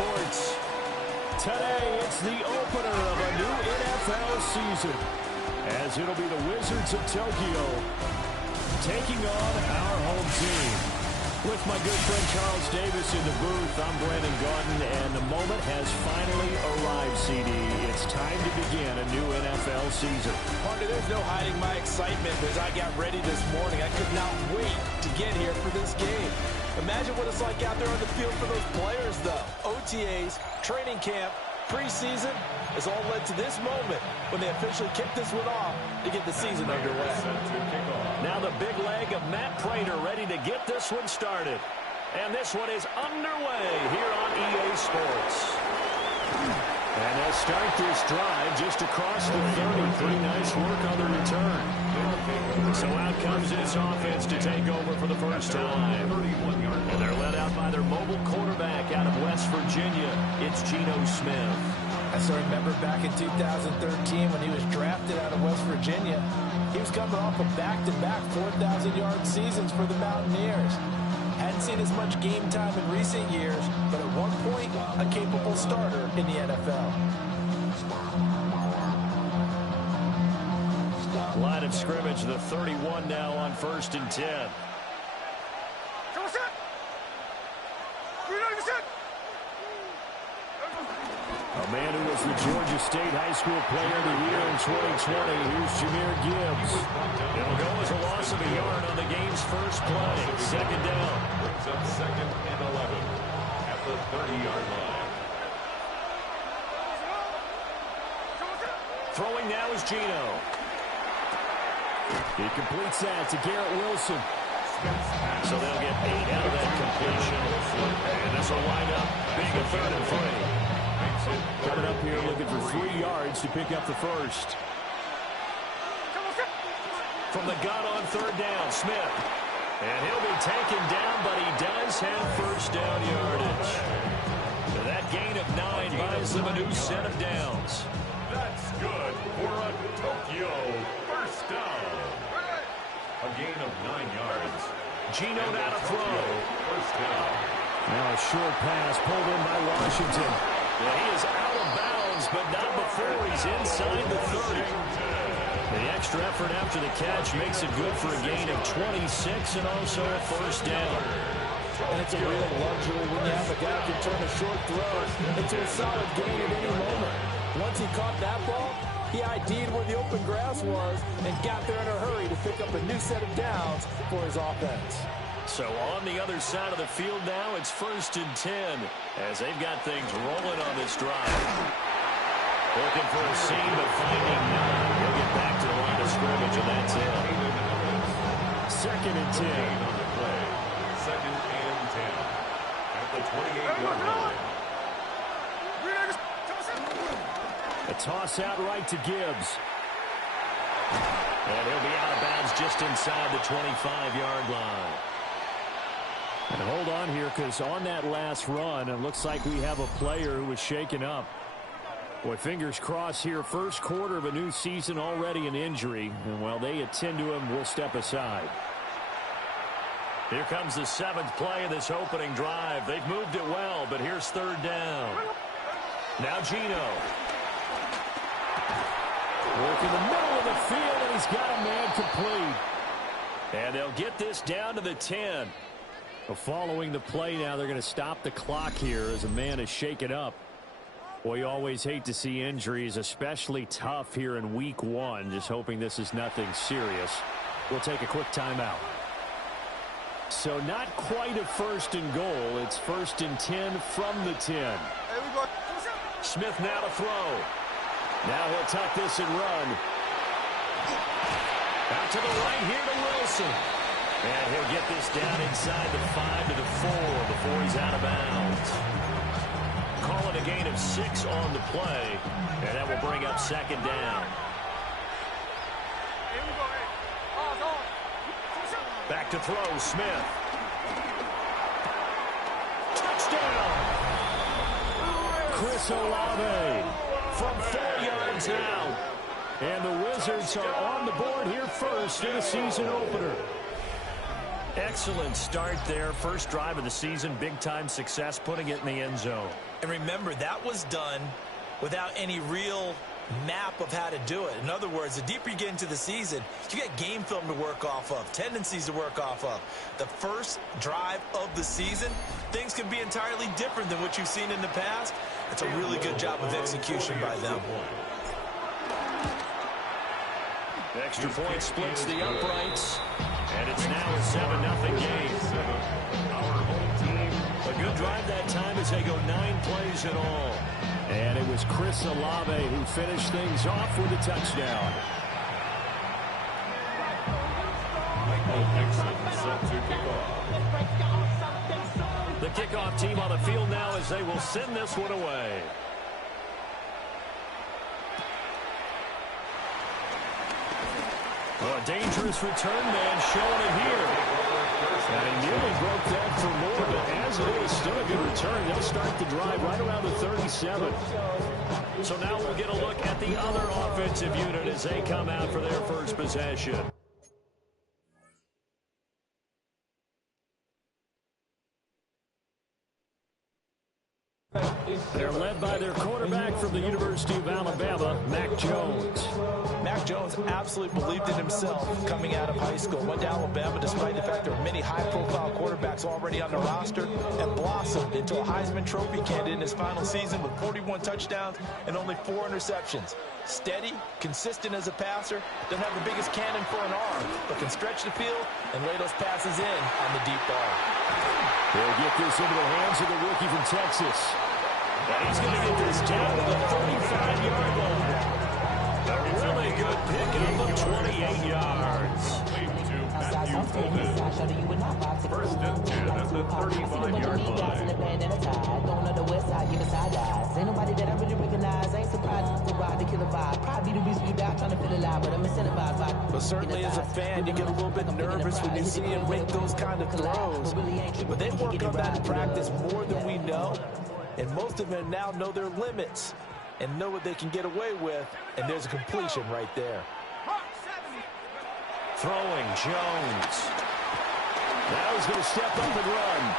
Sports. Today, it's the opener of a new NFL season, as it'll be the Wizards of Tokyo taking on our home team. With my good friend Charles Davis in the booth, I'm Brandon Gaudin, and the moment has finally arrived, CD. It's time to begin a new NFL season. Partner, there's no hiding my excitement as I got ready this morning. I could not wait to get here for this game. Imagine what it's like out there on the field for those players, though. OTAs, training camp, preseason has all led to this moment when they officially kick this one off to get the season underway. Now the big leg of Matt Prater ready to get this one started. And this one is underway here on EA Sports. And they'll start this drive just across the 30. Pretty nice work on the return. So out comes this offense to take over for the first time. And they're led out by their mobile quarterback out of West Virginia. It's Geno Smith. I still remember back in 2013 when he was drafted out of West Virginia. He was coming off of back-to-back 4,000-yard seasons for the Mountaineers. Hadn't seen as much game time in recent years, but at one point, a capable starter in the NFL. Line of scrimmage, the 31 now on 1st and 10. A man who was the Georgia State High School Player of the Year in 2020. Here's Jahmyr Gibbs. It'll go as a loss of a yard on the game's first play. Second down. Brings up 2nd and 11 at the 30-yard line. Throwing now is Geno. He completes that to Garrett Wilson. So they'll get 8 out of that completion. And this will wind up being a 3rd and 3. Coming up here looking for 3 yards to pick up the first. From the gun on 3rd down, Smith. And he'll be taken down, but he does have first down yardage. So that gain of 9 buys them a new set of downs. That's good for a Tokyo first down. A gain of 9 yards. Geno now to throw. First down. Now a short pass pulled in by Washington. Well, he is out of bounds, but not before he's inside the 30. The extra effort after the catch makes it good for a gain of 26 and also a first down. And it's a real luxury when you have a guy who can turn a short throw into a solid gain at any moment. Once he caught that ball, he ID'd where the open grass was and got there in a hurry to pick up a new set of downs for his offense. So on the other side of the field now, it's 1st and 10 as they've got things rolling on this drive. Looking for a seam, but finding none. He'll get back to the line of scrimmage, and that's it. 2nd and 10. On the play. 2nd and 10 at the 28-yard line. A toss out right to Gibbs. And he'll be out of bounds just inside the 25-yard line. And hold on here, because on that last run, it looks like we have a player who was shaken up. Boy, fingers crossed here. First quarter of a new season, already an injury. And while they attend to him, we'll step aside. Here comes the 7th play of this opening drive. They've moved it well, but here's 3rd down. Now Geno. Work in the middle of the field, and he's got a man complete. And they'll get this down to the 10. Well, following the play now, they're going to stop the clock here as a man is shaken up. Boy, you always hate to see injuries, especially tough here in week 1. Just hoping this is nothing serious. We'll take a quick timeout. So not quite a 1st and goal. It's 1st and 10 from the 10. Smith now to throw. Now he'll tuck this and run. Out to the right here to Wilson. And he'll get this down inside the 5 to the 4 before he's out of bounds. Call it a gain of 6 on the play, and that will bring up 2nd down. Back to throw, Smith. Touchdown! Chris Olave from 4 yards out. And the Wizards are on the board here first in a season opener. Excellent start there. First drive of the season, big-time success, putting it in the end zone. And remember, that was done without any real map of how to do it. In other words, the deeper you get into the season, you got game film to work off of, tendencies to work off of. The first drive of the season, things can be entirely different than what you've seen in the past. It's a really good job of execution by them. Extra point splits the uprights, and it's now a 7-0 game. A good drive that time as they go 9 plays in all. And it was Chris Olave who finished things off with a touchdown. The kickoff team on the field now as they will send this one away. Oh, a dangerous return man showing it here. And he nearly broke that for more, but as it is, still a good return. They'll start the drive right around the 37. So now we'll get a look at the other offensive unit as they come out for their first possession. They're led by their quarterback from the University of Alabama, Mac Jones. Mac Jones absolutely believed in himself coming out of high school. Went to Alabama despite the fact there were many high-profile quarterbacks already on the roster, and blossomed into a Heisman Trophy candidate in his final season with 41 touchdowns and only 4 interceptions. Steady, consistent as a passer, doesn't have the biggest cannon for an arm, but can stretch the field and lay those passes in on the deep ball. They'll get this into the hands of the rookie from Texas. And he's going to get this down to the 35-yard line. A really good pickup of 28 yards. First and 10 at the 35-yard line. Nobody that I really recognize. Ain't surprised to ride the killer vibe. Probably the reason you die trying to feel alive, but I'm incentivized by. But certainly as a fan, you get a little bit nervous when you see him make those kind of throws. But they work on that in practice more than we know. And most of them now know their limits and know what they can get away with. And there's a completion right there. Throwing Jones. Now he's going to step up and run.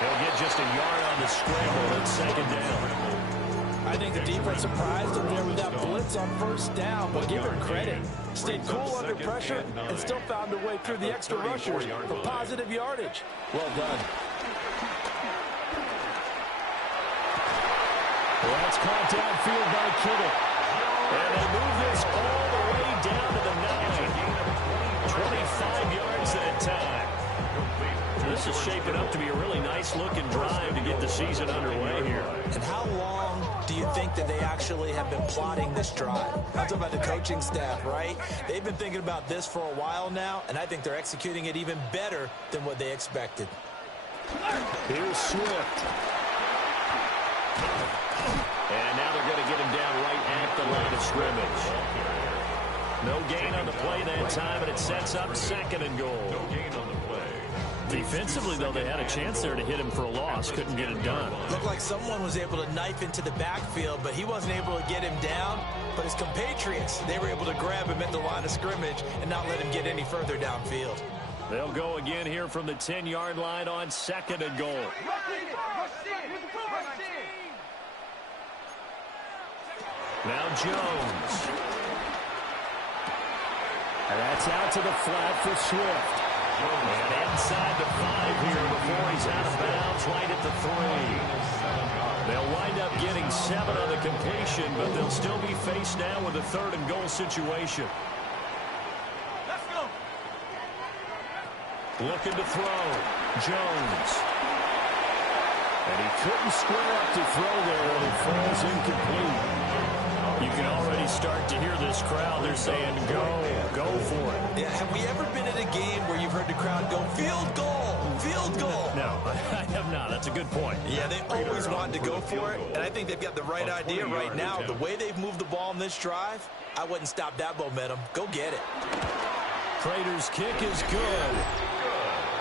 He'll get just a yard on the scramble and second down. I think the defense surprised him there with that blitz on first down, but give her credit. Stayed cool under pressure and still found a way through the extra rushers for positive yardage. Well done. Well, that's caught downfield by Kittle. And they move this all the way down to the 9. 25 yards that time. This is shaping up to be a really nice-looking drive to get the season underway here. And how long do you think that they actually have been plotting this drive? I'm talking about the coaching staff, right? They've been thinking about this for a while now, and I think they're executing it even better than what they expected. Here's Swift. And now they're going to get him down right at the line of scrimmage. No gain on the play that time, and it sets up second and goal. No gain on the play. Defensively, though, they had a chance there to hit him for a loss. Couldn't get it done. Looked like someone was able to knife into the backfield, but he wasn't able to get him down. But his compatriots, they were able to grab him at the line of scrimmage and not let him get any further downfield. They'll go again here from the 10-yard line on second and goal. Now Jones. And that's out to the flat for Swift. And inside the 5 here before he's out of bounds right at the 3. They'll wind up getting 7 on the completion, but they'll still be faced now with a third and goal situation. Let's go. Looking to throw. Jones. And he couldn't square up to throw there, and it falls incomplete. You can already start to hear this crowd. They're saying, go for it. Yeah, have we ever been at a game where you've heard the crowd go, field goal, field goal? No, I have not. That's a good point. Yeah, they always wanted to go for it, and I think they've got the right idea right now. The way they've moved the ball in this drive, I wouldn't stop that momentum. Go get it. Prater's kick is good.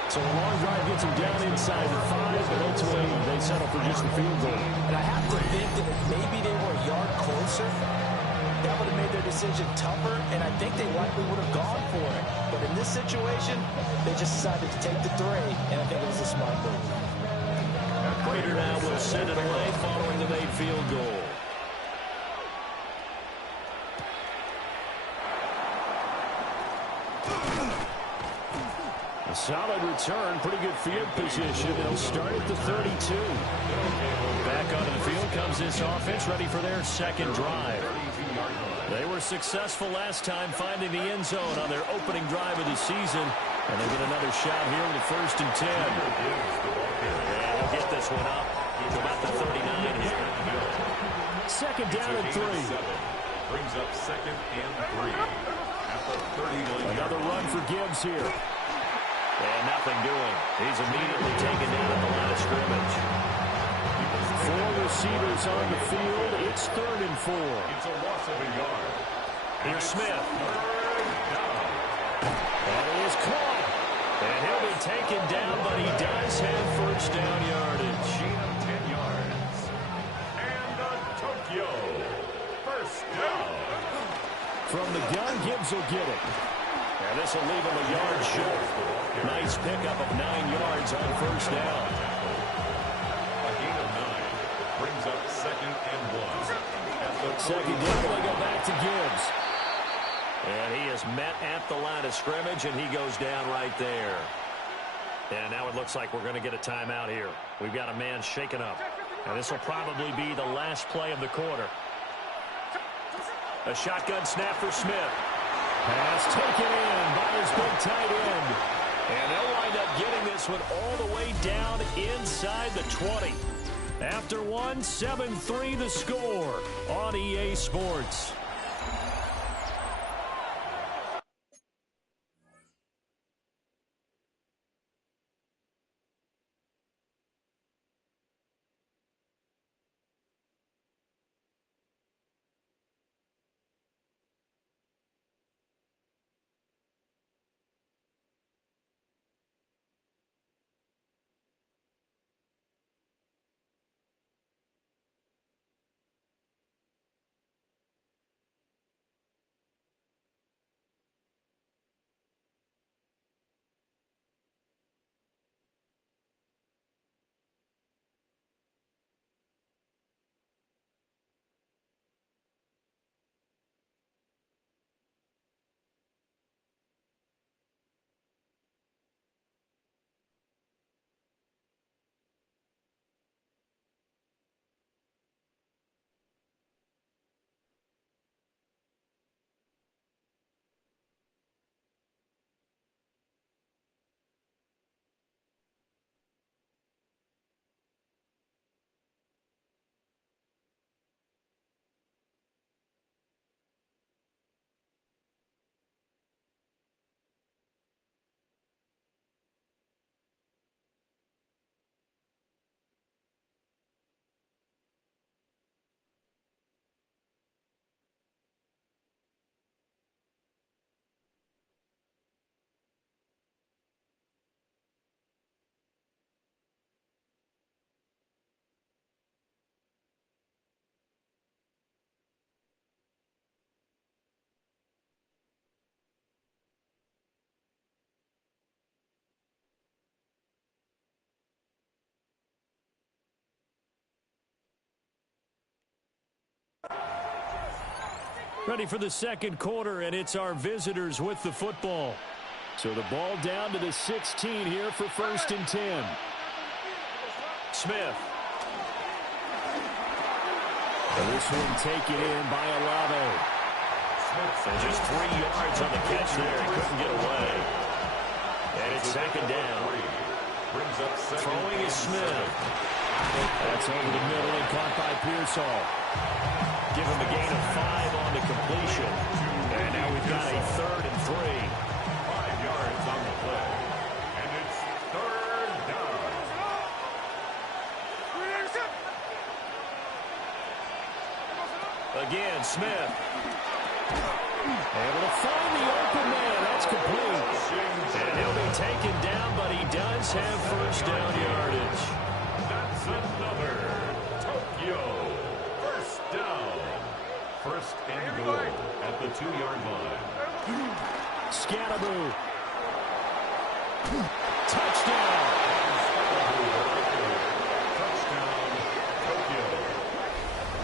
So a long drive gets him down inside the 5, but ultimately they settle for just the field goal. And I have to think that if maybe they were a yard closer, that would have made their decision tougher, and I think they likely would have gone for it. But in this situation, they just decided to take the 3, and I think it was a smart move. Prater now will send it away following the made field goal. A solid return, pretty good field position. They'll start at the 32. Back onto the field comes this offense, ready for their second drive. They were successful last time finding the end zone on their opening drive of the season, and they get another shot here with a 1st and 10. And they'll get this one up to about the 39 here. Second down and 3. Brings up 2nd and 3 at the 31. Another run for Gibbs here. And nothing doing. He's immediately taken down at the line of scrimmage. 4 receivers on the field. It's 3rd and 4. It's a loss of a yard. Here's Smith. And it is caught. And he'll be taken down, but he does have 1st down yardage. Gain of 10 yards. And Tokyo. 1st down. From the gun, Gibbs will get it. And this will leave him a yard short. Nice pickup of 9 yards on 1st down. A gain of 9 brings up 2nd and 1. Second down, they go back to Gibbs. And he is met at the line of scrimmage, and he goes down right there. And now it looks like we're going to get a timeout here. We've got a man shaken up. And this will probably be the last play of the quarter. A shotgun snap for Smith. Pass taken in by his big tight end. And they'll wind up getting this one all the way down inside the 20. After one, 7-3 the score on EA Sports. Ready for the second quarter, and it's our visitors with the football. So the ball down to the 16 here for 1st and 10. Smith. And this one taken in by Olave. And just 3 yards on the catch there. He couldn't get away. And it's 2nd down. Throwing is Smith. That's over the middle and caught by Pearsall. Give him a gain of 5 on the completion. And now we've got a 3rd and 3. 5 yards on the play. And it's 3rd down. Again, Smith. Able to find the open man. That's complete. And he'll be taken down, but he does have 1st down yardage. That's another Tokyo 1st down. 1st and goal. the 2-yard line. Scatterboo. Touchdown. Touchdown, Tokyo.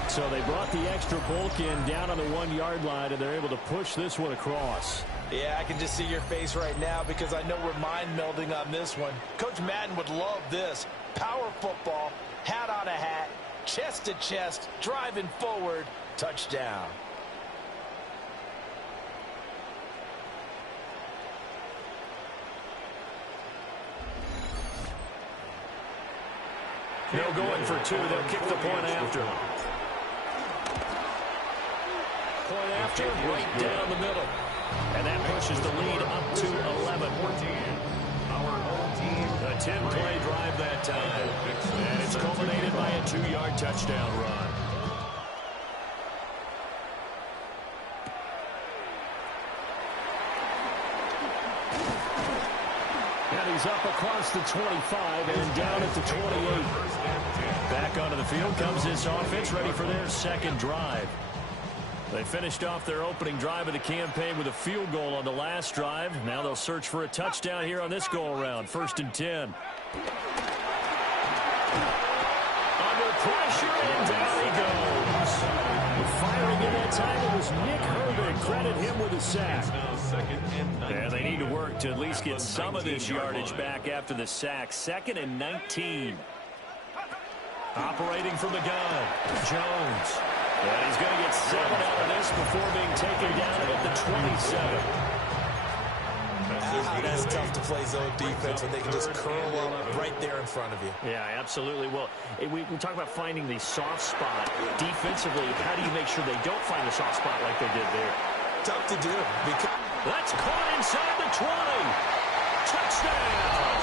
So they brought the extra bulk in down on the 1-yard line, and they're able to push this one across. Yeah, I can just see your face right now because I know we're mind melding on this one. Coach Madden would love this. Power football, hat on a hat, chest to chest, driving forward, touchdown. They'll go in for 2. They'll kick the point after. Point after, right down the middle. And that pushes the lead up to 11. Our home team. A 10-play drive that time. And it's culminated by a 2-yard touchdown run. And he's up across the 25 and down at the 28. Back onto the field comes this offense, ready for their second drive. They finished off their opening drive of the campaign with a field goal on the last drive. Now they'll search for a touchdown here on this go-around. 1st and 10. Under pressure, and down he goes. Firing in that time, it was Nick Herbig. Credit him with a sack. And they need to work to at least get some of this yardage back after the sack. 2nd and 19. Operating from the gun, Jones. And he's going to get 7 out of this before being taken down at the 27. That's tough to play zone defense when they can just curl up right there in front of you. Yeah, absolutely. Well, we talk about finding the soft spot defensively. How do you make sure they don't find the soft spot like they did there? Tough to do. That's caught inside the 20. Touchdown!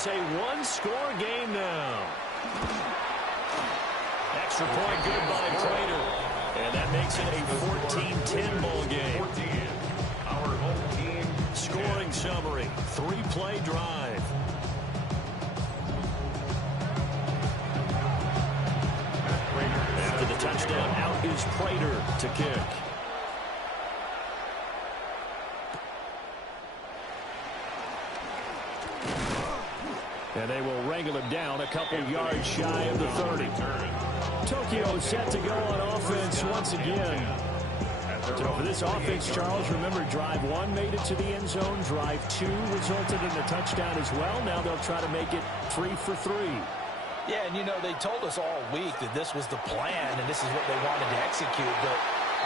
is a one-score game now. Extra point good by Prater. And that makes it a 14-10 ball game. 14. Our home team. Scoring summary. 3-play drive. After the touchdown, out is Prater to kick. And they will wrangle him down a couple yards shy of the 30. Tokyo set to go on offense once again. So for this offense, Charles, remember drive 1 made it to the end zone. Drive 2 resulted in a touchdown as well. Now they'll try to make it 3 for 3. Yeah, and you know, they told us all week that this was the plan and this is what they wanted to execute, but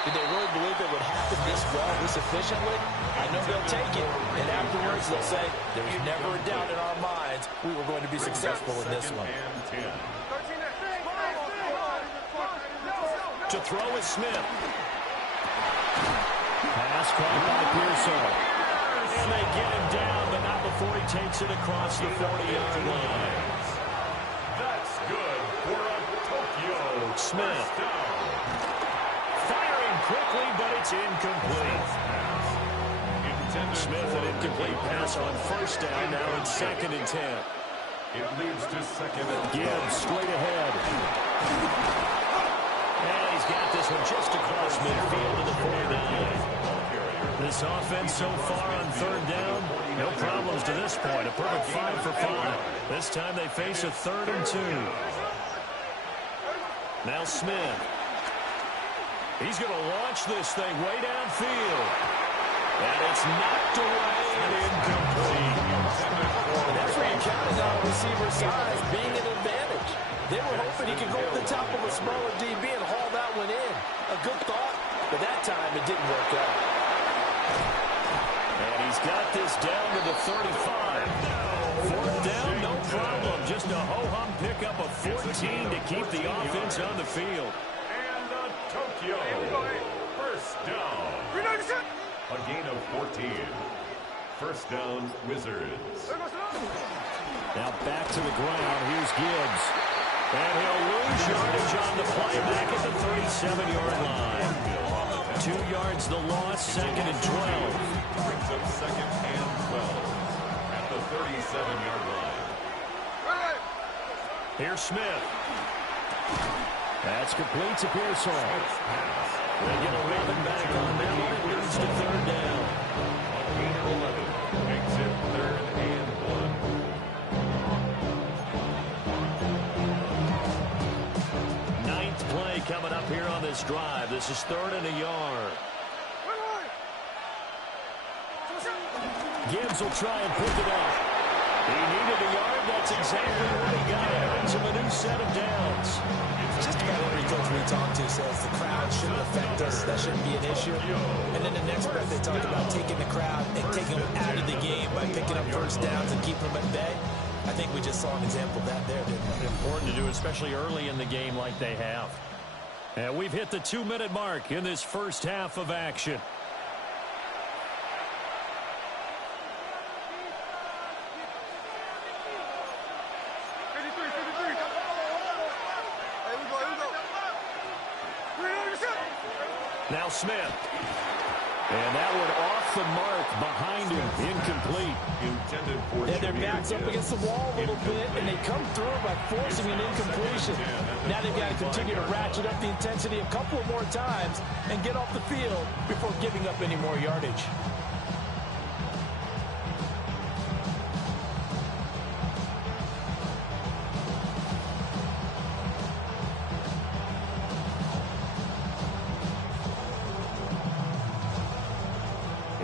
did they really believe it would happen this well, this efficiently? I know they'll take it, and afterwards they'll say, there was never a doubt in our minds we were going to be successful in this one. To throw is Smith. Pass caught by Pearsall. And they get him down, but not before he takes it across the 40-yard line. That's good for a Tokyo Smith. Firing quickly, but it's incomplete. Smith, an incomplete pass on first down, now in 2nd and 10. It leads to 2nd and 10. Gibbs straight ahead. And he's got this one just across midfield to the 49. This offense so far on 3rd down, no problems to this point. A perfect 5 for 5. This time they face a 3rd and 2. Now Smith. He's going to launch this thing way downfield. And it's knocked away and incomplete. And that's where you're counting on receiver size being an advantage. They were hoping he could go over the top of a smaller DB and haul that one in. A good thought, but that time it didn't work out. And he's got this down to the 35. 4th down, no problem. Just a ho-hum pickup of 14 to keep the offense on the field. And Tokyo. First down. A gain of 14. First down, Wizards. Now back to the ground. Here's Gibbs. And he'll lose yardage on the play back at the 37-yard line. 2 yards the loss, 2nd and 12. Brings up 2nd and 12 at the 37-yard line. Here's Smith. That's complete to Pearsall. They get a running back on that one. It leads to 3rd down. Gain of 11 makes it 3rd and 1. 9th play coming up here on this drive. This is 3rd and a yard. Gibbs will try and pick it up. He needed a yard. That's exactly what he got. Brings him a new set of downs. Just about every coach we talk to says the crowd shouldn't affect us. That shouldn't be an issue. And then the next breath they talk about taking the crowd and taking them out of the game by picking up first downs and keeping them at bay. I think we just saw an example of that there, didn't we? Important to do, especially early in the game like they have. And we've hit the 2-minute mark in this first half of action. Now Smith. And that one off the mark behind him. Incomplete. Intended for And their backs up against the wall a little bit, and they come through by forcing an incompletion. Now they've got to continue to ratchet up the intensity a couple of more times and get off the field before giving up any more yardage.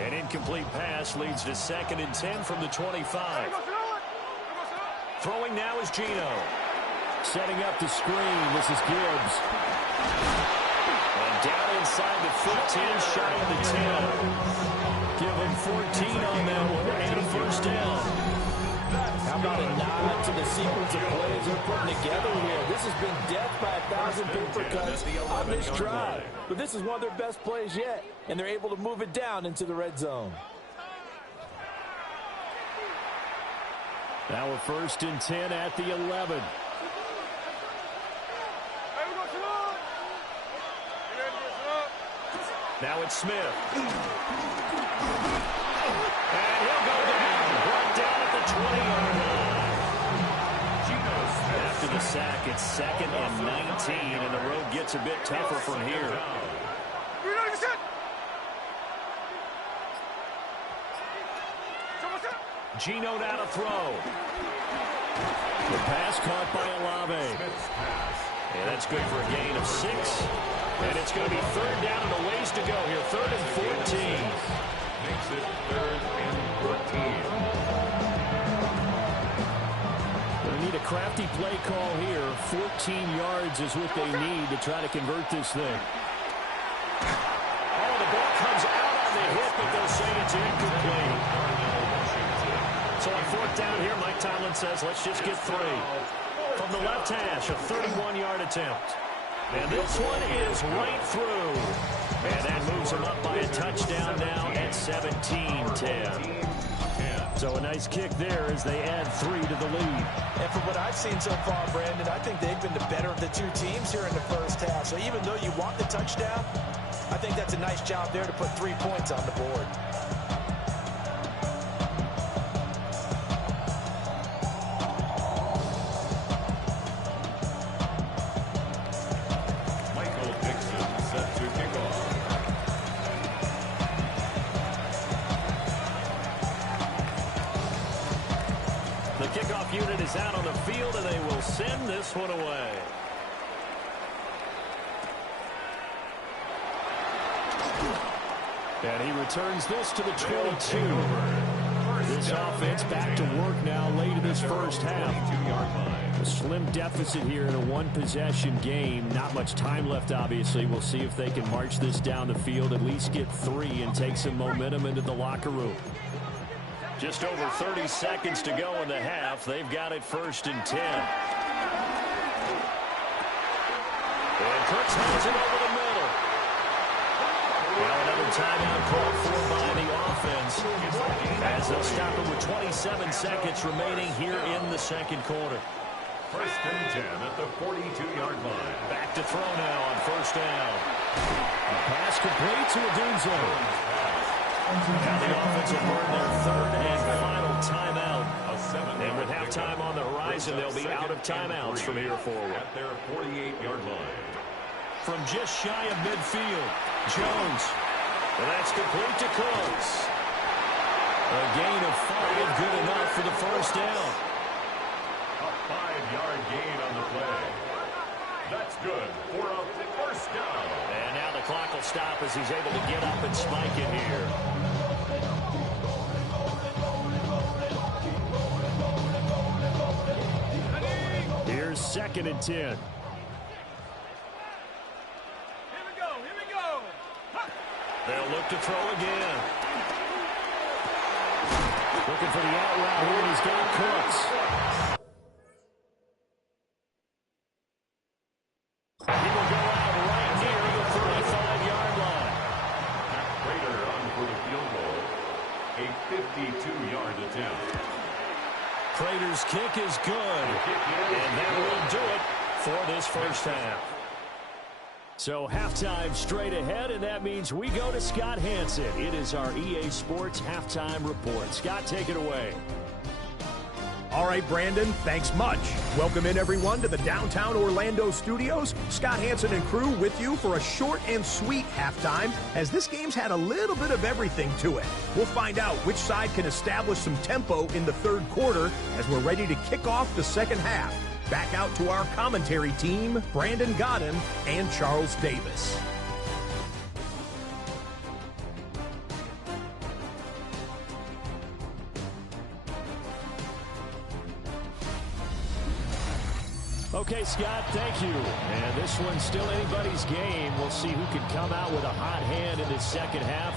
An incomplete pass leads to 2nd and 10 from the 25. Throwing now is Gino. Setting up the screen. This is Gibbs. And down inside the 15, shy of the 10. Give him 14 on that one and a first down. How about a nod to the sequence of plays they're putting together here? This has been death by 1,000 paper cuts on this drive. But this is one of their best plays yet, and they're able to move it down into the red zone. Now we're 1st and 10 at the 11. Now it's Smith. And he'll go down. Brought down at the 20-yard line. After the sack, it's 2nd and 19, and the road gets a bit tougher from here. Geno now to throw. The pass caught by Olave. And that's good for a gain of 6. And it's going to be 3rd down and a ways to go here. 3rd and 14. Makes it 3rd and 14. Going to need a crafty play call here. 14 yards is what they need to try to convert this thing. Oh, the ball comes out on the hit, but they'll say it's incomplete. So on 4th down here, Mike Tomlin says, let's just get 3. From the left hash, a 31-yard attempt. And this one is right through. And that moves him up by a touchdown now at 17-10. So a nice kick there as they add 3 to the lead. And from what I've seen so far, Brandon, I think they've been the better of the two teams here in the first half. So even though you want the touchdown, I think that's a nice job there to put 3 points on the board. Unit is out on the field, and they will send this one away. And he returns this to the 22. This offense back to work now late in this first half. A slim deficit here in a one-possession game. Not much time left, obviously. We'll see if they can march this down the field, at least get 3 and take some momentum into the locker room. Just over 30 seconds to go in the half. They've got it 1st and 10. And Cooks has it over the middle. Now another timeout called for by the offense, as they'll stop it with 27 seconds remaining here in the second quarter. 1st and 10 at the 42-yard line. Back to throw now on 1st down. A pass complete to Odunze. Now the offense will burn their 3rd and final timeout. And with halftime on the horizon, they'll be out of timeouts from here forward. At their 48-yard line. From just shy of midfield, Jones. And that's complete to Cooks. A gain of 5, good enough for the 1st down. A 5-yard gain on the play. That's good for a 1st down. And now the clock will stop as he's able to get up and spike it here. Here's 2nd and 10. Here we go. They'll look to throw again. Looking for the out route here, and he's got Cooks. He will go out right near the 35-yard line. Prater on for the field goal. A 52-yard attempt. Prater's kick is good, and that will do it for this first half. So halftime straight ahead, and that means we go to Scott Hanson. It is our EA Sports halftime report. Scott, take it away. All right, Brandon, thanks much. Welcome in, everyone, to the downtown Orlando studios. Scott Hanson and crew with you for a short and sweet halftime, as this game's had a little bit of everything to it. We'll find out which side can establish some tempo in the 3rd quarter as we're ready to kick off the 2nd half. Back out to our commentary team, Brandon Godden and Charles Davis. Okay, Scott, thank you. And this one's still anybody's game. We'll see who can come out with a hot hand in this second half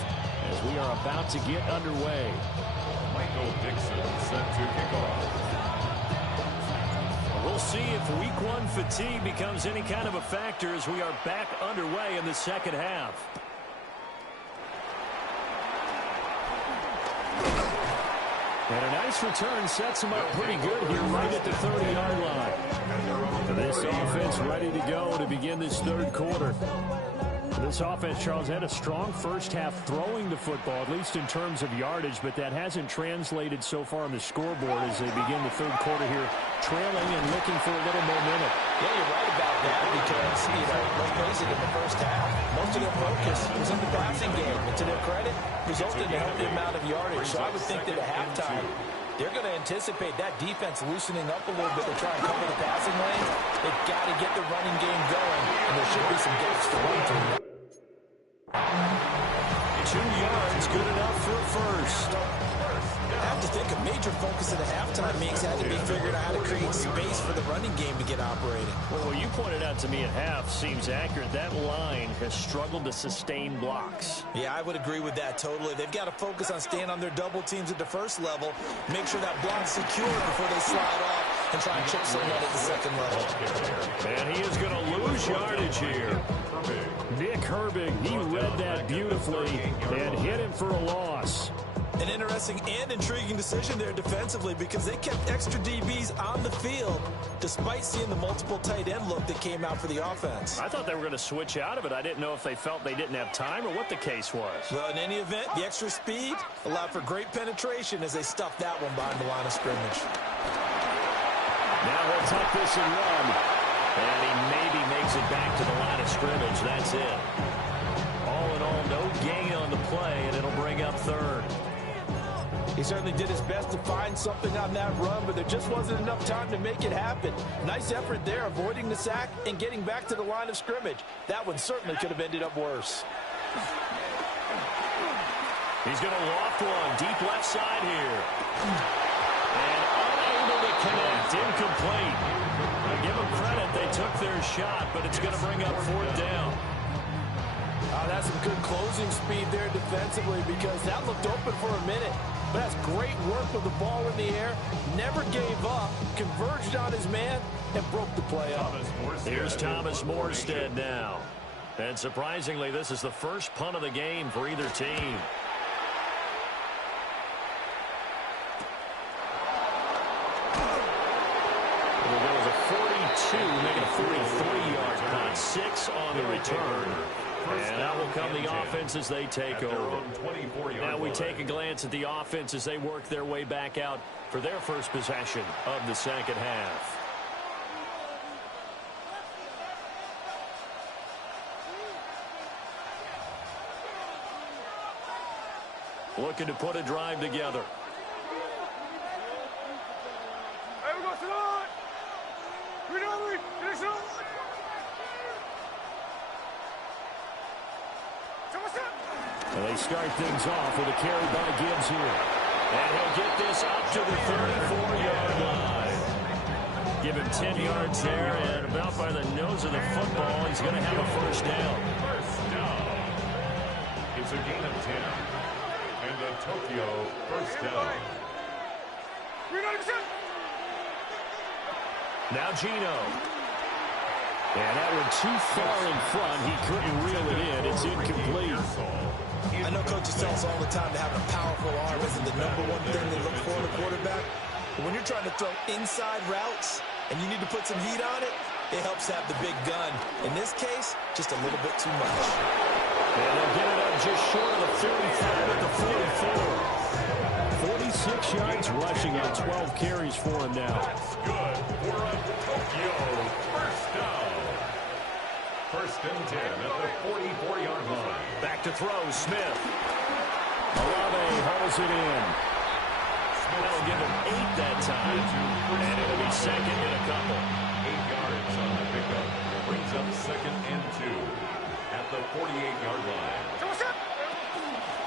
as we are about to get underway. Michael Dixon set to kick off. We'll see if week 1 fatigue becomes any kind of a factor as we are back underway in the second half. And a nice return sets him up pretty good here right at the 30-yard line. And this offense ready to go to begin this third quarter. This offense, Charles, had a strong first half throwing the football, at least in terms of yardage, but that hasn't translated so far on the scoreboard as they begin the third quarter here, trailing and looking for a little momentum. Yeah, you're right about that because, let's face it, in the first half, most of their focus was in the passing game. And to their credit, resulted in a healthy amount of yardage. So I would think that at halftime, they're going to anticipate that defense loosening up a little bit to try and cover the passing lanes. They've got to get the running game going, and there should be some gaps to run through. 2 yards, good enough for a first. I have to think a major focus of the halftime meetings had to be figuring out how to create space for the running game to get operating. Well, what you pointed out to me at half seems accurate. That line has struggled to sustain blocks. Yeah, I would agree with that totally. They've got to focus on staying on their double teams at the first level, make sure that block's secure before they slide off and try and chip someone at the second level. And he is going to lose yardage here. Nick Herbig, he read that beautifully and hit him for a loss. An interesting and intriguing decision there defensively because they kept extra DBs on the field despite seeing the multiple tight end look that came out for the offense. I thought they were going to switch out of it. I didn't know if they felt they didn't have time or what the case was. Well, in any event, the extra speed allowed for great penetration as they stuffed that one behind the line of scrimmage. Now he'll tuck this and run. And he maybe makes it back to the line of scrimmage. That's it. All in all, no gain on the play, and it'll bring up third. He certainly did his best to find something on that run, but there just wasn't enough time to make it happen. Nice effort there, avoiding the sack and getting back to the line of scrimmage. That one certainly could have ended up worse. He's going to loft one, deep left side here. And unable to connect, incomplete. I give them credit, they took their shot, but it's going to bring up fourth down. That's some good closing speed there defensively because that looked open for a minute. But that's great work with the ball in the air. Never gave up, converged on his man, and broke the play up. Here's Thomas Morstead now. And surprisingly, this is the first punt of the game for either team. There was a 42, making a 43-yard punt. 6 on the return. And that will come the offense as they take over. Now we take a glance at the offense as they work their way back out for their first possession of the second half. Looking to put a drive together. And they start things off with a carry by Gibbs here. And he'll get this up to the 34-yard line. Give him 10 yards there, and about by the nose of the football, he's going to have a first down. First down. It's a gain of 10. And the Tokyo first down. Now Gino. And that one too far in front. He couldn't reel it in. It's incomplete. I know coaches tell us all the time that having a powerful arm isn't the #1 thing they look for in a quarterback. But when you're trying to throw inside routes and you need to put some heat on it, it helps have the big gun. In this case, just a little bit too much. And they'll get it up just short of the 35 at the 44. 46 yards rushing on 12 carries for him now. That's good for a Tokyo first down. First and 10 at the 44-yard line. Back to throw, Smith. Olave holds it in. That'll give him 8 that time. And it'll be second in a couple. 8 yards on the pickup. Brings up second and 2 at the 48-yard line.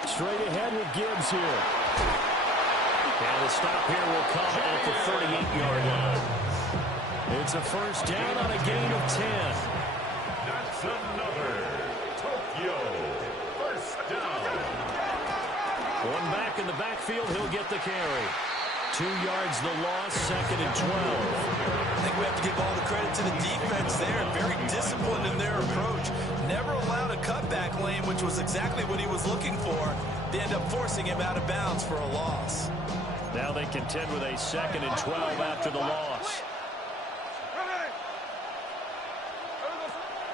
Straight ahead with Gibbs here. And the stop here will come at the 38-yard line. It's a first down on a gain of 10. That's another Tokyo first down. One back in the backfield, he'll get the carry. 2 yards the loss, second and 12. I think we have to give all the credit to the defense there. Very disciplined in their approach. Never allowed a cutback lane, which was exactly what he was looking for. They end up forcing him out of bounds for a loss. Now they contend with a 2nd and 12 after the loss.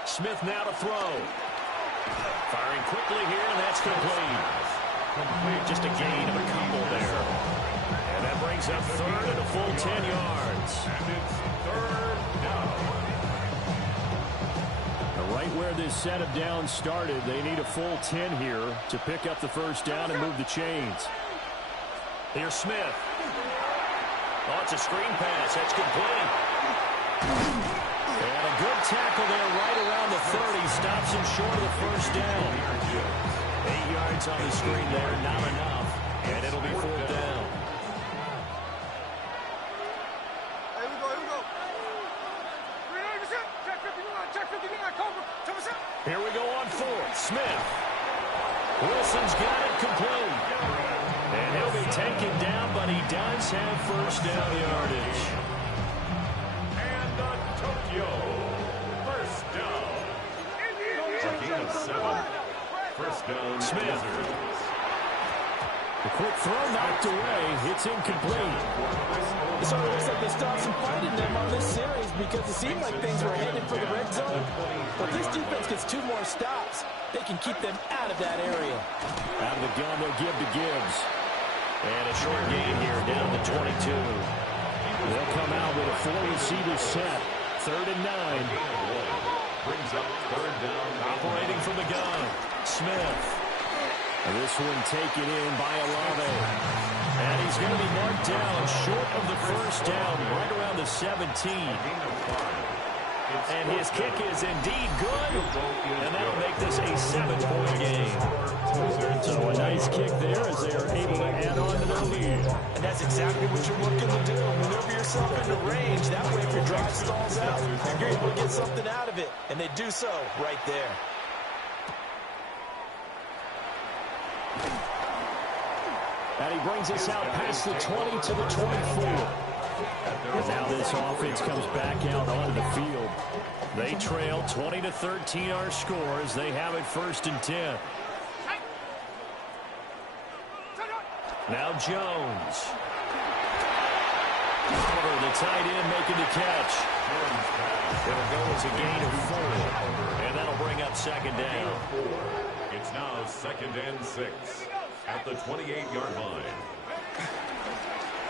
Smith now to throw. Firing quickly here, and that's complete. Just a gain of a couple there. And that brings up 3rd and a full 10 yards. And it's 3rd down. Right where this set of downs started, they need a full 10 here to pick up the first down and move the chains. Here's Smith. Oh, it's a screen pass. That's complete. And a good tackle there right around the 30. Stops him short of the first down. 8 yards on the screen there. Not enough. And it'll be 4th down. Here we go on 4th. Smith. Wilson's got it complete. And he'll be taken down, but he does have first down yardage. And the Tokyo first down. A gain of 7. First down. Smith. The quick throw knocked away. It's incomplete. So it looks like they stopped some fight in them on this series because it seemed like things were headed for the red zone. But this defense gets 2 more stops. They can keep them out of that area. Out of the gun, they'll give to Gibbs. And a short gain here down to 22. They'll come out with a 4-receiver set. 3rd and 9. Brings up 3rd down. Operating from the gun. Smith. And this one taken in by Olave. And he's going to be marked down short of the first down, right around the 17. And his kick is indeed good. And that'll make this a 7-point game. So a nice kick there as they are able to add on to their lead. And that's exactly what you're looking to do. Maneuver yourself into range. That way, if your drive stalls out, you're able to get something out of it. And they do so right there. And he brings us out past the 20 to the 24. And now this offense comes back out onto the field. They trail 20-13 our score as they have it 1st and 10. Now Jones. Oliver, the tight end, making the catch. It'll go as a gain of 4. And that'll bring up 2nd down. It's now 2nd and 6 at the 28-yard line.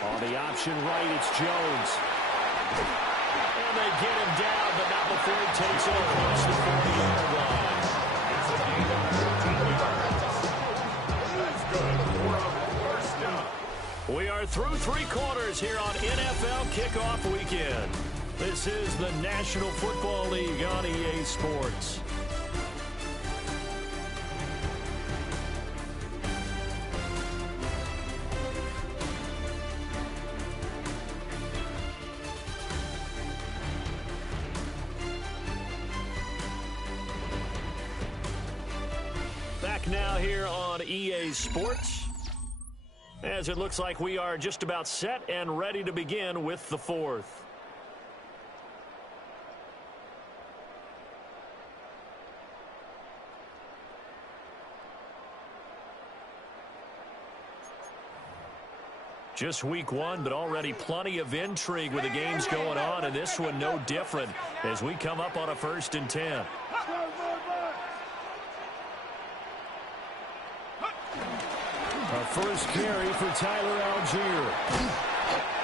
On the option right, it's Jones. And they get him down, but not before he takes it across the 40-yard line. It's a gain of 13 yards. That's good for a first down. We are through 3 quarters here on NFL Kickoff Weekend. This is the National Football League on EA Sports. Back now here on EA Sports, as it looks like we are just about set and ready to begin with the 4th. Just week 1, but already plenty of intrigue with the games going on, and this one no different as we come up on a 1st and 10. Our first carry for Tyler Algier.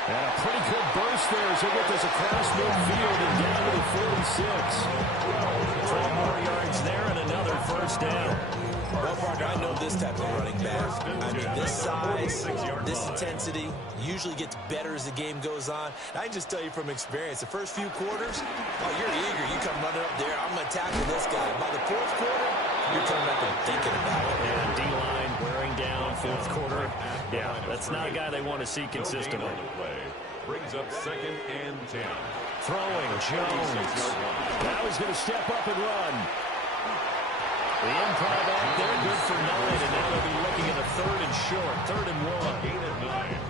And a pretty good burst there as he gets us across midfield and down to the 46. 12 more yards there and another first down. Well, partner, I know this type of running back. I mean, this size, this intensity usually gets better as the game goes on. And I can just tell you from experience, the first few quarters, oh, you're eager. You come running up there. I'm going to tackle this guy. By the 4th quarter, you're coming back and thinking about it. And D-line wearing down 4th quarter. Yeah, that's not a guy they want to see consistently. Brings up 2nd and 10. Throwing, Jones. Now he's going to step up and run. The improv out there, good for 9, and now they'll be looking at a 3rd and short, 3rd and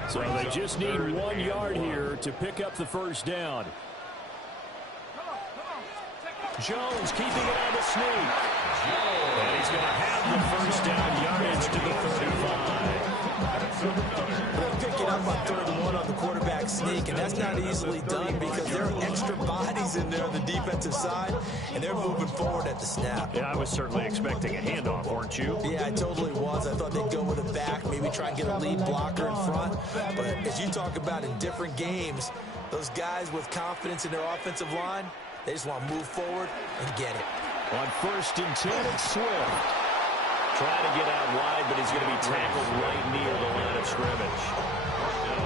1. So they just need 1 yard here to pick up the first down. Jones keeping it on the sneak. And he's going to have the first down yardage to the 35. They'll pick it up on 3rd and 1 on the quarterback sneak, and that's not easily done because there are extra bodies in there on the defensive side, and they're moving forward at the snap. Yeah, I was certainly expecting a handoff, weren't you? Yeah, I totally was. I thought they'd go with a back, maybe try and get a lead blocker in front. But as you talk about in different games, those guys with confidence in their offensive line, they just want to move forward and get it. On 1st and 10, it's Swift. Trying to get out wide, but he's going to be tackled right near the line of scrimmage.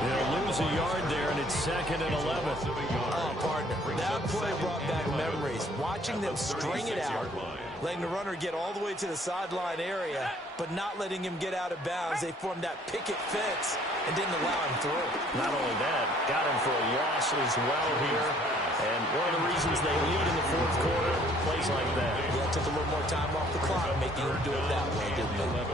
They'll lose a yard there, and it's 2nd and 11. Oh, partner, that play brought back memories. Watching them string it out, letting the runner get all the way to the sideline area, but not letting him get out of bounds. They formed that picket fence and didn't allow him through. Not only that, got him for a loss as well here. And one of the reasons they lead in the 4th quarter, plays like that. Yeah, took a little more time off the clock, making him do it that way, didn't it?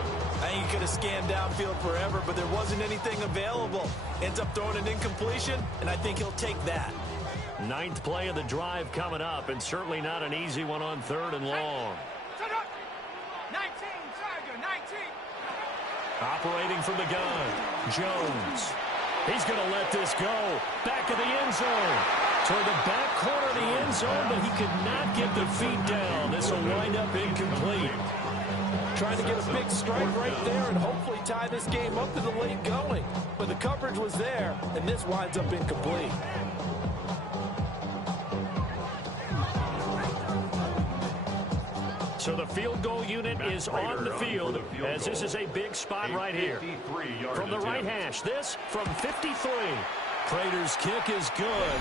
I think he could have scanned downfield forever, but there wasn't anything available. Ends up throwing an incompletion, and I think he'll take that. 9th play of the drive coming up, and certainly not an easy one on 3rd and long. 19, Tiger, 19. Operating from the gun, Jones. He's going to let this go. Back of the end zone. Toward the back corner of the end zone, but he could not get the feet down. This will wind up incomplete. Trying to get a big strike right there and hopefully tie this game up to the late going. But the coverage was there, and this winds up incomplete. So the field goal unit is on the field, as this is a big spot right here. From the right hash, this from 53. Prater's kick is good,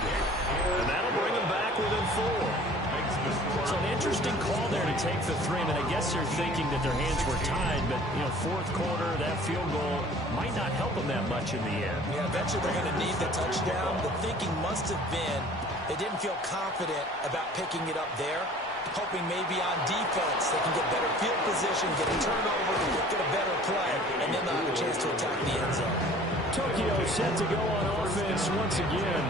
and that'll bring him back within 4. So an interesting call there to take the 3. I mean, I guess they're thinking that their hands were tied, but, 4th quarter, that field goal might not help them that much in the end. Yeah, eventually they're going to need the touchdown. The thinking must have been they didn't feel confident about picking it up there, hoping maybe on defense they can get better field position, get a turnover, get a better play, and then they'll have a chance to attack the end zone. Tokyo set to go on offense once again.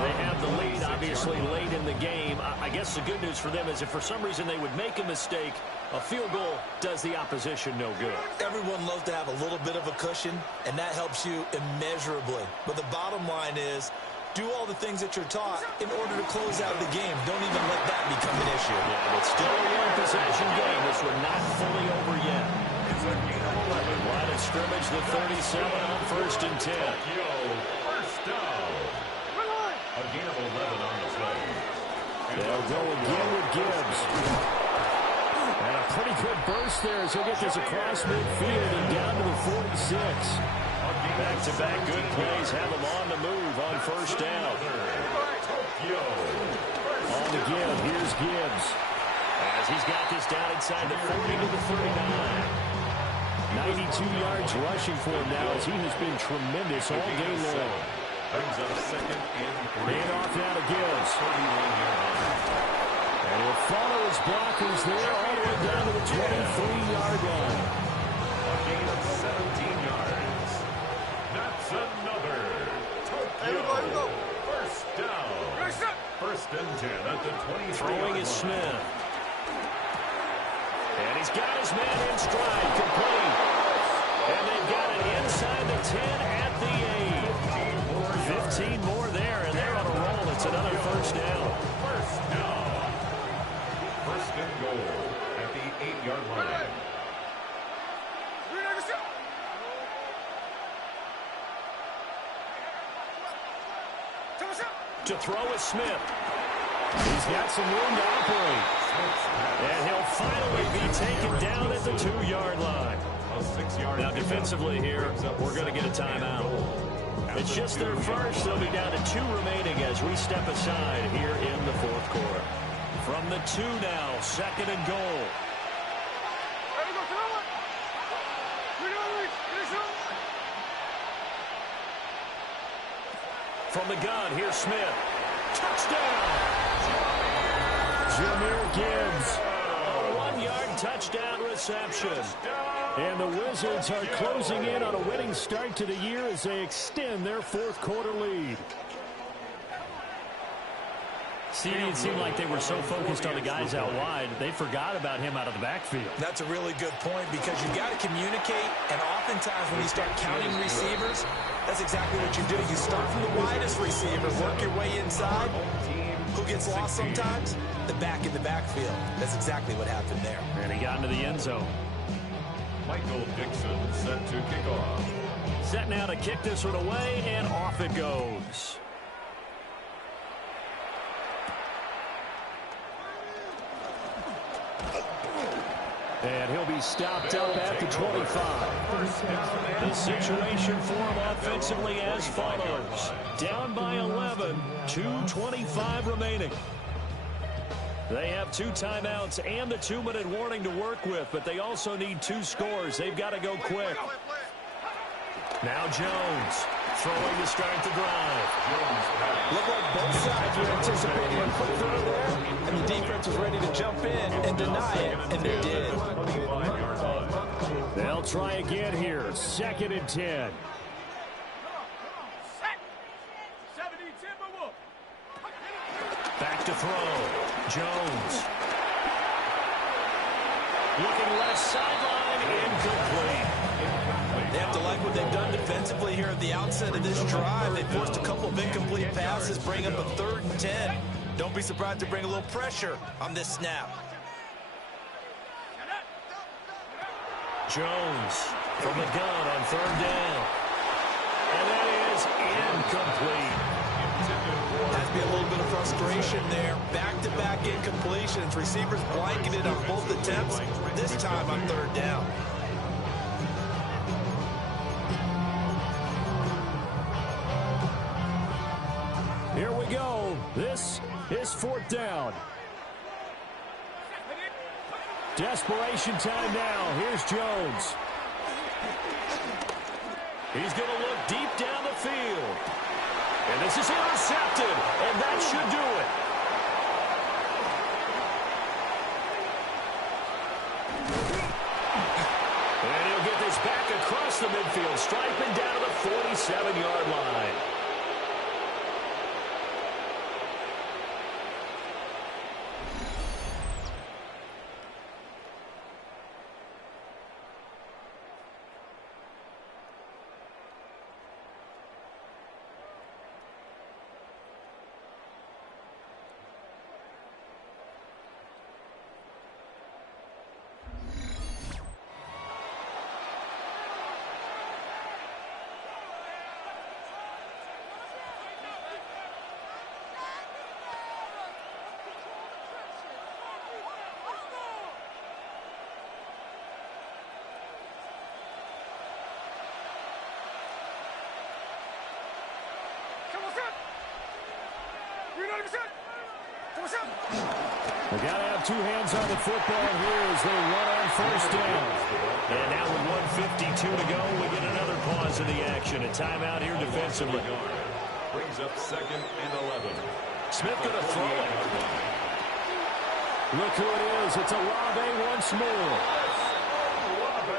They have the lead, obviously, late in the game. I guess the good news for them is if for some reason they would make a mistake, a field goal does the opposition no good. Everyone loves to have a little bit of a cushion, and that helps you immeasurably. But the bottom line is, do all the things that you're taught in order to close out the game. Don't even let that become an issue. Yeah, but still a one-possession game. This one not fully over yet. Line of scrimmage, the 37 on 1st and 10. First down. A gain of 11 on the play. They'll go again with Gibbs. And a pretty good burst there as he'll get this across midfield and down to the 46. Back-to-back good plays have him on the move on 1st down. On the give, here's Gibbs. As he's got this down inside the 40 to the 39. 92 yards rushing for him now as he has been tremendous all day long. Brings up 2nd and 3. Hand off now to Gibbs. And he'll follow his blockers there all the way down to the 23-yard line. A gain of 17 yards. That's another Tokyo. First down. 1st and 10 at the 23. Throwing is Smith. And he's got his man in stride, complete. And they've got it inside the 10 at the 8. 15 more there, and they're on a roll. It's another 1st down. First down. 1st and goal at the 8-yard line. To throw is Smith. He's got some room to operate. And he'll finally be taken down at the 2-yard line. Now defensively here, we're going to get a timeout. It's just their first. They'll be down to 2 remaining as we step aside here in the 4th quarter. From the 2 now, 2nd and goal. From the gun, here's Smith. Touchdown! Jahmyr Gibbs. A 1-yard touchdown reception. And the Wizards are closing in on a winning start to the year as they extend their 4th quarter lead. it seemed like they were so focused on the guys out wide, they forgot about him out of the backfield. That's a really good point because you've got to communicate, and oftentimes when you start counting receivers, that's exactly what you do. You start from the widest receiver, work your way inside. Who gets lost sometimes? The back in the backfield. That's exactly what happened there. And he got into the end zone. Michael Dixon set to kick off. Set now to kick this one away, and off it goes. And he'll be stopped up at the 25. The situation for him offensively as follows. Down by 11, 2:25 remaining. They have 2 timeouts and the 2-minute warning to work with, but they also need 2 scores. They've got to go quick. Now Jones throwing to start the drive. Looked like both sides were anticipating a quick throw there, and the defense was ready to jump in and deny it, and they did. They'll try again here. 2nd and 10. Back to throw. Jones. Looking left sideline, incomplete. They have to like what they've done defensively here at the outset of this drive. They forced a couple of incomplete passes, bring up a 3rd and 10. Don't be surprised to bring a little pressure on this snap. Jones from the gun on 3rd down. And that is incomplete. Has to be a little bit of frustration there. Back-to-back incompletions. Receivers blanketed on both attempts, this time on 3rd down. Here we go. This is 4th down. Desperation time now. Here's Jones. He's going to look deep down the field. And this is intercepted, and that should do it. And he'll get this back across the midfield, striping down to the 47-yard line. They got to have 2 hands on the football here as they run on 1st down. And now with 1:52 to go, we get another pause in the action. A timeout here defensively. Brings up 2nd and 11. Smith going to throw it. Look who it is. It's Olave once more.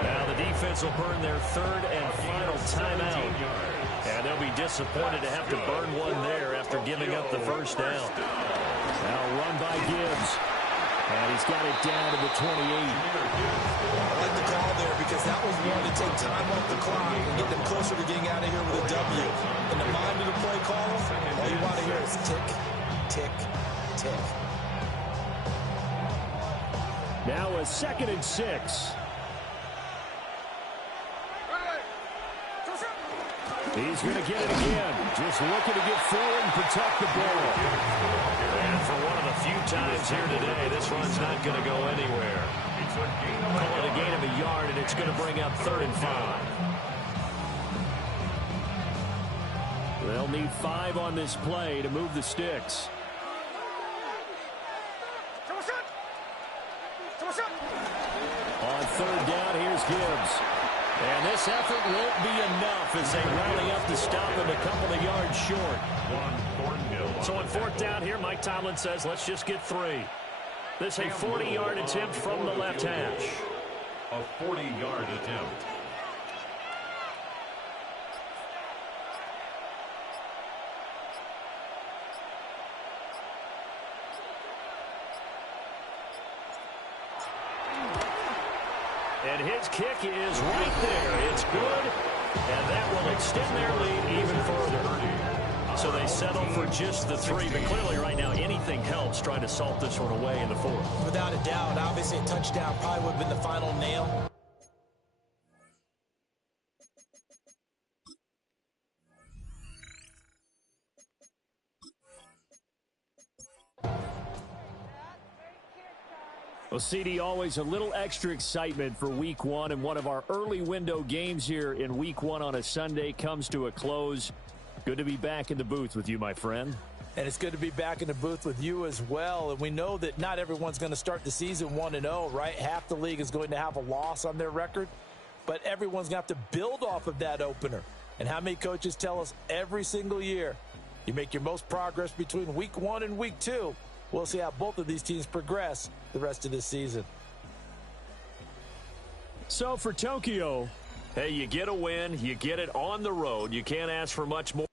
Now the defense will burn their 3rd and final timeout. And they'll be disappointed to have to burn one there after giving up the 1st down. Now run by Gibbs. And he's got it down to the 28. I like the call there because that was one to take time off the clock and get them closer to getting out of here with a W. In the mind of the play caller, all you want to hear is tick, tick, tick. Now a 2nd and 6. He's going to get it again. Just looking to get forward and protect the ball. And for one of the few times here today, this run's not going to go anywhere. Call it a gain of a yard, and it's going to bring up 3rd and 5. They'll need 5 on this play to move the sticks. On 3rd down, here's Gibbs. And this effort won't be enough as they rally up to stop him a couple of yards short. So on 4th down here, Mike Tomlin says, let's just get 3. This is a 40-yard attempt from the left hash. A 40-yard attempt. And his kick is right there. It's good, and that will extend their lead even further. So they settle for just the 3, but clearly right now anything helps trying to salt this one away in the 4th. Without a doubt, obviously a touchdown probably would have been the final nail. Well, CD, always a little extra excitement for Week 1, and one of our early window games here in Week 1 on a Sunday comes to a close. Good to be back in the booth with you, my friend. And it's good to be back in the booth with you as well. And we know that not everyone's going to start the season 1-0, right? Half the league is going to have a loss on their record, but everyone's going to have to build off of that opener. And how many coaches tell us every single year, you make your most progress between Week 1 and Week 2. We'll see how both of these teams progress the rest of this season. So for Tokyo, hey, you get a win, you get it on the road. You can't ask for much more.